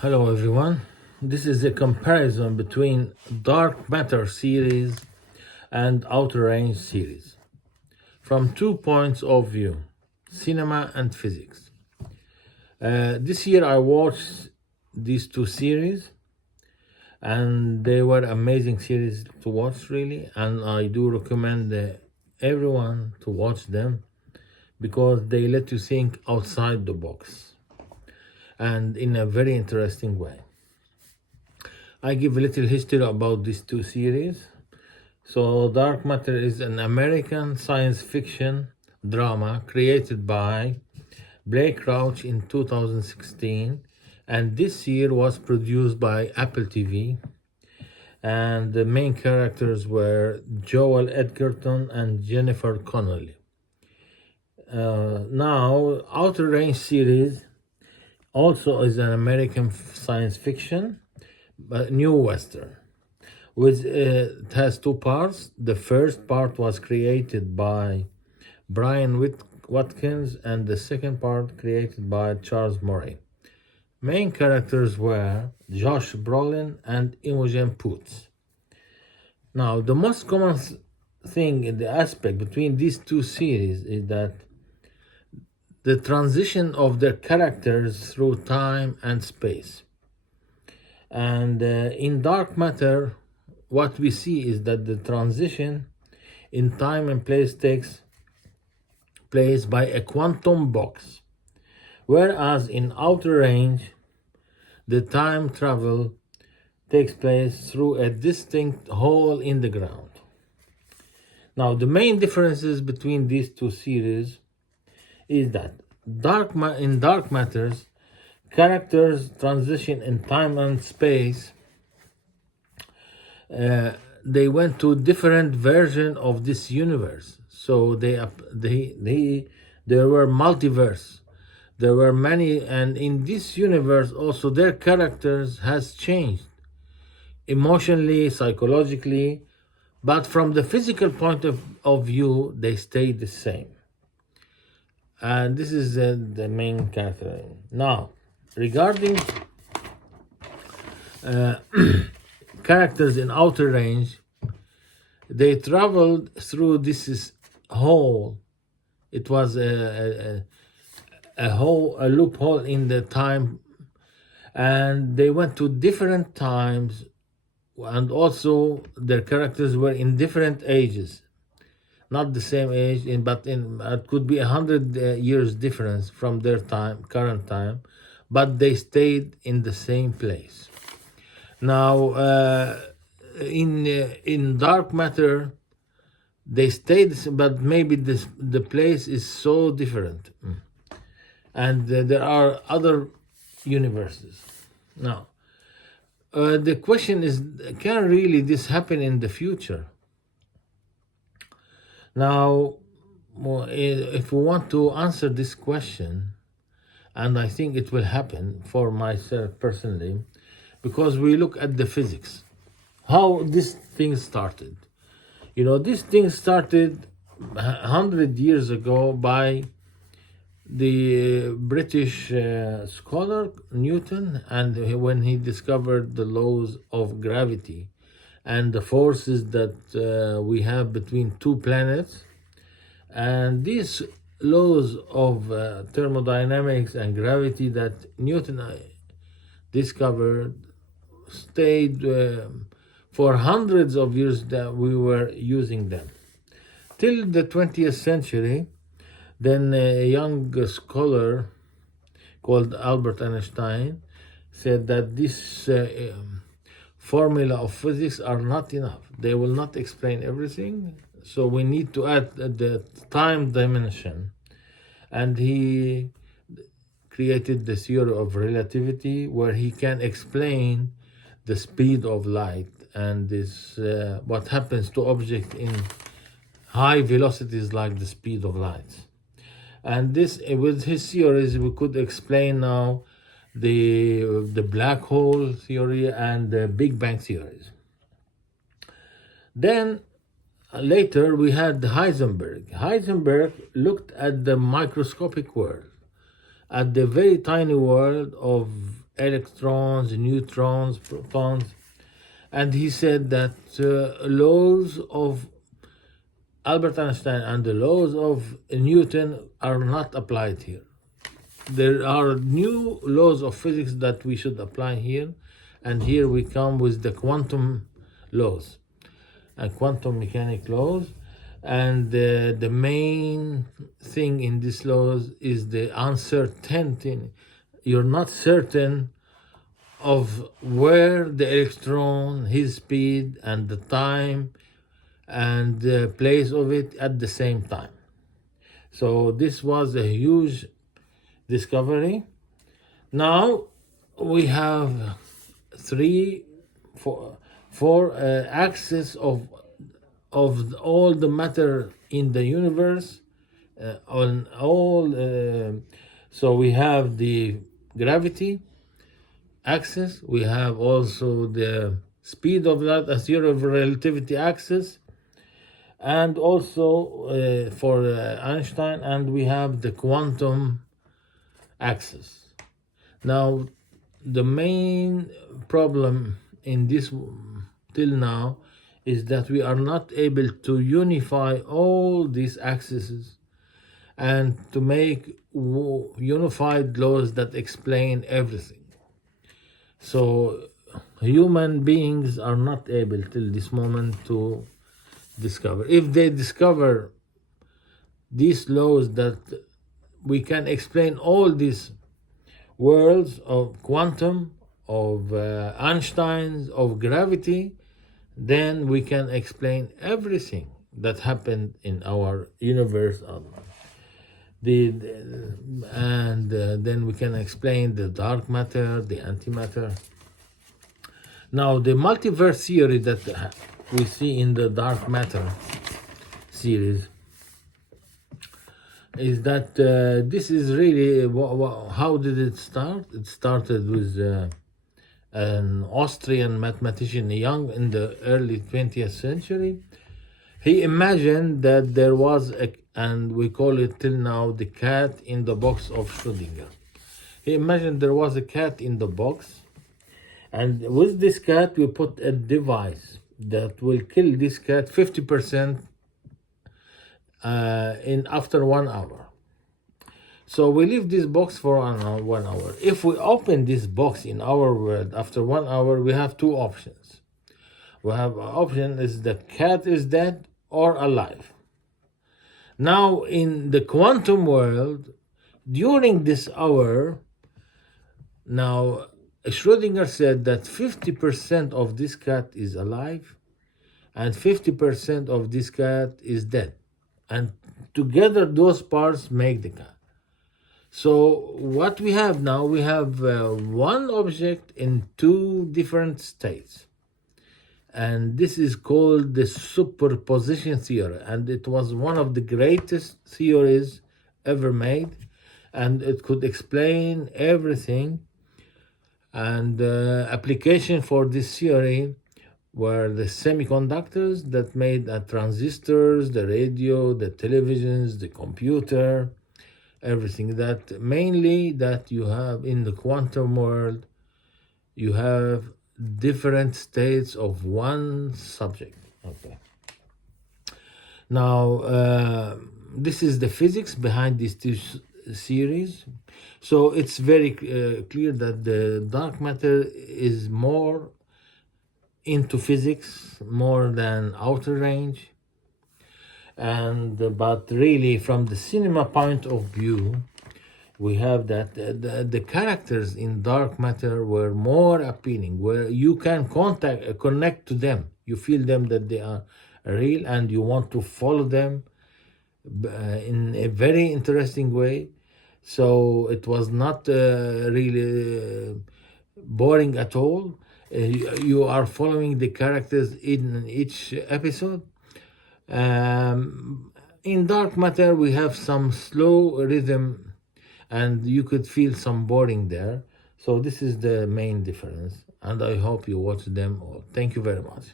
Hello everyone. This is a comparison between Dark Matter series and Outer Range series from 2 points of view, cinema and physics. This year I watched these two series and they were amazing series to watch really, and I do recommend everyone to watch them because they let you think outside the box and in a very interesting way. I give a little history about these two series. So, Dark Matter is an American science fiction drama created by Blake Crouch in 2016, and this year was produced by Apple TV. And the main characters were Joel Edgerton and Jennifer Connelly. Now, Outer Range series also is an American science fiction, but new Western. It has two parts. The first part was created by Brian Watkins, and the second part created by Charles Murray. Main characters were Josh Brolin and Imogen Poots. Now, the most common thing in the aspect between these two series is that the transition of their characters through time and space. And in Dark Matter, what we see is that the transition in time and place takes place by a quantum box, whereas in Outer Range, the time travel takes place through a distinct hole in the ground. Now, the main differences between these two series is that in Dark Matters, characters transition in time and space. They went to different version of this universe. So there were multiverse. There were many, and in this universe also their characters has changed emotionally, psychologically, but from the physical point of view, they stayed the same. And this is the main character. Now, regarding characters in Outer Range, they traveled through this hole. It was a loophole in the time, and they went to different times, and also their characters were in different ages, not the same age, but it could be 100 years difference from their current time, but they stayed in the same place. Now, in Dark Matter, they stayed, but maybe the place is so different, and there are other universes. Now, the question is, can really this happen in the future? Now, if we want to answer this question, and I think it will happen for myself personally, because we look at the physics, how this thing started. This thing started 100 years ago by the British scholar Newton, and when he discovered the laws of gravity and the forces that we have between two planets. And these laws of thermodynamics and gravity that Newton discovered stayed for hundreds of years that we were using them. Till the 20th century, then a young scholar called Albert Einstein said that this formula of physics are not enough. They will not explain everything, so we need to add the time dimension. And he created the theory of relativity, where he can explain the speed of light and this what happens to objects in high velocities like the speed of light. And this, with his theories, we could explain now the black hole theory and the Big Bang theories. Then later we had Heisenberg. Heisenberg looked at the microscopic world, at the very tiny world of electrons, neutrons, protons. And he said that laws of Albert Einstein and the laws of Newton are not applied here. There are new laws of physics that we should apply here, and here we come with the quantum laws and quantum mechanic laws. And the main thing in these laws is the uncertainty. You're not certain of where the electron, his speed, and the time, and the place of it at the same time. So this was a huge discovery. Now we have four axes of all the matter in the universe, on all. So we have the gravity axis. We have also the speed of light, a theory of relativity axis, and also for Einstein, and we have the quantum axis. Now, the main problem in this till now is that we are not able to unify all these axes and to make unified laws that explain everything. So human beings are not able till this moment to discover. If they discover these laws that we can explain all these worlds of quantum, of Einstein's, of gravity, then we can explain everything that happened in our universe. Then we can explain the dark matter, the antimatter. Now, the multiverse theory that we see in the dark matter series is that this is really, how did it start? It started with an Austrian mathematician, Young, in the early 20th century. He imagined that there was and we call it till now the cat in the box of Schrödinger. He imagined there was a cat in the box, and with this cat we put a device that will kill this cat 50% in after 1 hour. So we leave this box for 1 hour. If we open this box in our world after 1 hour, we have two options. We have an option is the cat is dead or alive. Now in the quantum world, during this hour, now Schrödinger said that 50% of this cat is alive and 50% of this cat is dead. And together those parts make the cat. So what we have now, we have one object in two different states. And this is called the superposition theory. And it was one of the greatest theories ever made. And it could explain everything. And application for this theory were the semiconductors that made the transistors, the radio, the televisions, the computer, everything. That mainly that you have in the quantum world, you have different states of one subject. Okay. Now, this is the physics behind these two series. So it's very clear that the dark matter is more into physics more than outer range. But really, from the cinema point of view, we have that the characters in dark matter were more appealing, where you can connect to them. You feel them that they are real, and you want to follow them in a very interesting way. So it was not really boring at all. You are following the characters in each episode. In dark matter, we have some slow rhythm, and you could feel some boring there. So this is the main difference, and I hope you watch them all. Thank you very much.